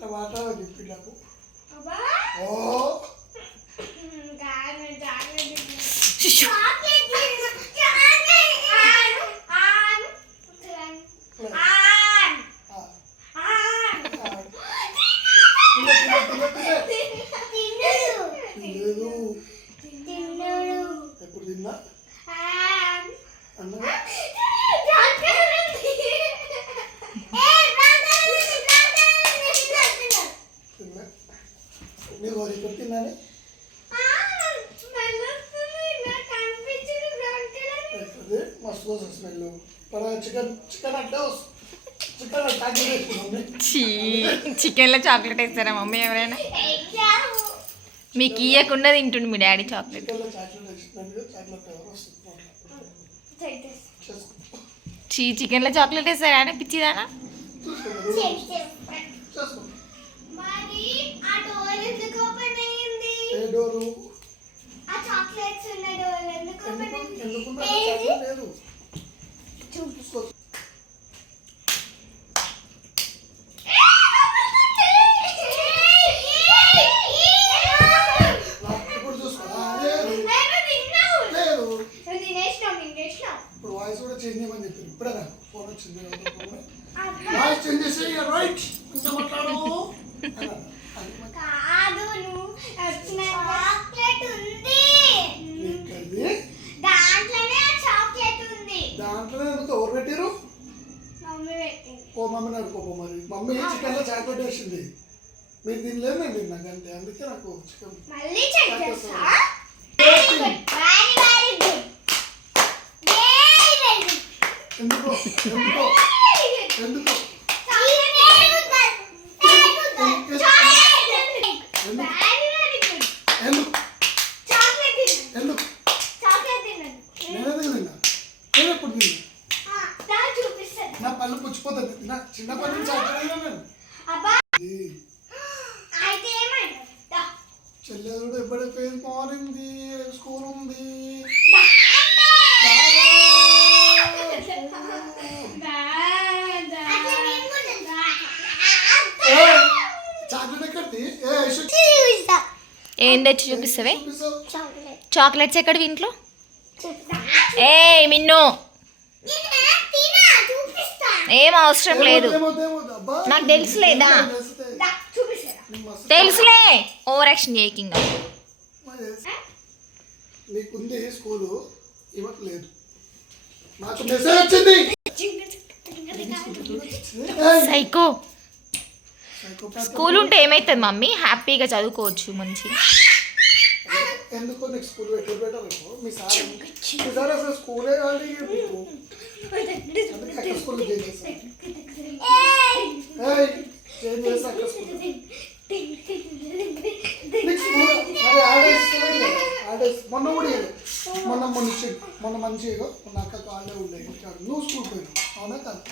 తర్వాత చెప్పినాకు ఎప్పుడు తిన్నా అన్నగా నీకు ఇప్పుడు తిన్నాని మస్తు స్మెల్ చికెన్ అంటే చికెన్లో చాక్లెట్ వేస్తారా మమ్మీ ఎవరైనా మీకు ఇయ్యకుండా తింటుండు మీ డాడీ చాక్లెట్ చికెన్లో చాక్లెట్ వేస్తారా అని పిచ్చిదానా ఇప్పుడు వాయిస్ కూడా చేంజ్ చేయమని చెప్పారు ఇప్పుడే ఫోన్ వచ్చింది వాయిస్ చేంజ్ చేసి రైట్ కొంచెం మాట్లాడు దాంట్లోనే ఎందుకు ఎవరు పెట్టారు ఓ మమ్మీని అనుకోపో మరి మమ్మీ చికెన్లో చాక్లెట్ వేసింది మీరు తినలేదు నేను తిన్నాక అంతే అందుకే నాకు చికెన్ ఎందుకో ఎందుకో ఎందుకో నా పళ్ళు పుచ్చిపోతుంది నా చిన్నప్పటి నుంచి చెల్లెదు ఎప్పుడైపోయింది మార్నింగ్ స్కూల్ ఉంది చాక్లెట్ ఎక్కడిది ఏం తెచ్చి చూపిస్తావే చాక్లెట్స్ ఎక్కడ ఇంట్లో ఏ మిన్ను ఏం అవసరం లేదు నాకు తెలుసులేదా తెలుసులే ఓవర్ యాక్షన్ చేయకింగ్ నీకుంది స్కూలు ఇవ్వట్లేదు నాకు మెసేజ్ వచ్చింది సైకో స్కూల్ ఉంటే ఏమవుతుంది మమ్మీ హ్యాపీగా చదువుకోవచ్చు మంచి ఎందుకో నీకు స్కూల్ పెట్టారు మీ సార్ అసలు స్కూలే కాదు స్కూల్ చేంజ్ చేస్తా మొన్న కూడా మొన్న మంచిగా మొన్న అక్క కాళ్ళే ఉండేది నువ్వు స్కూల్ పోయినావు అవునా కాదు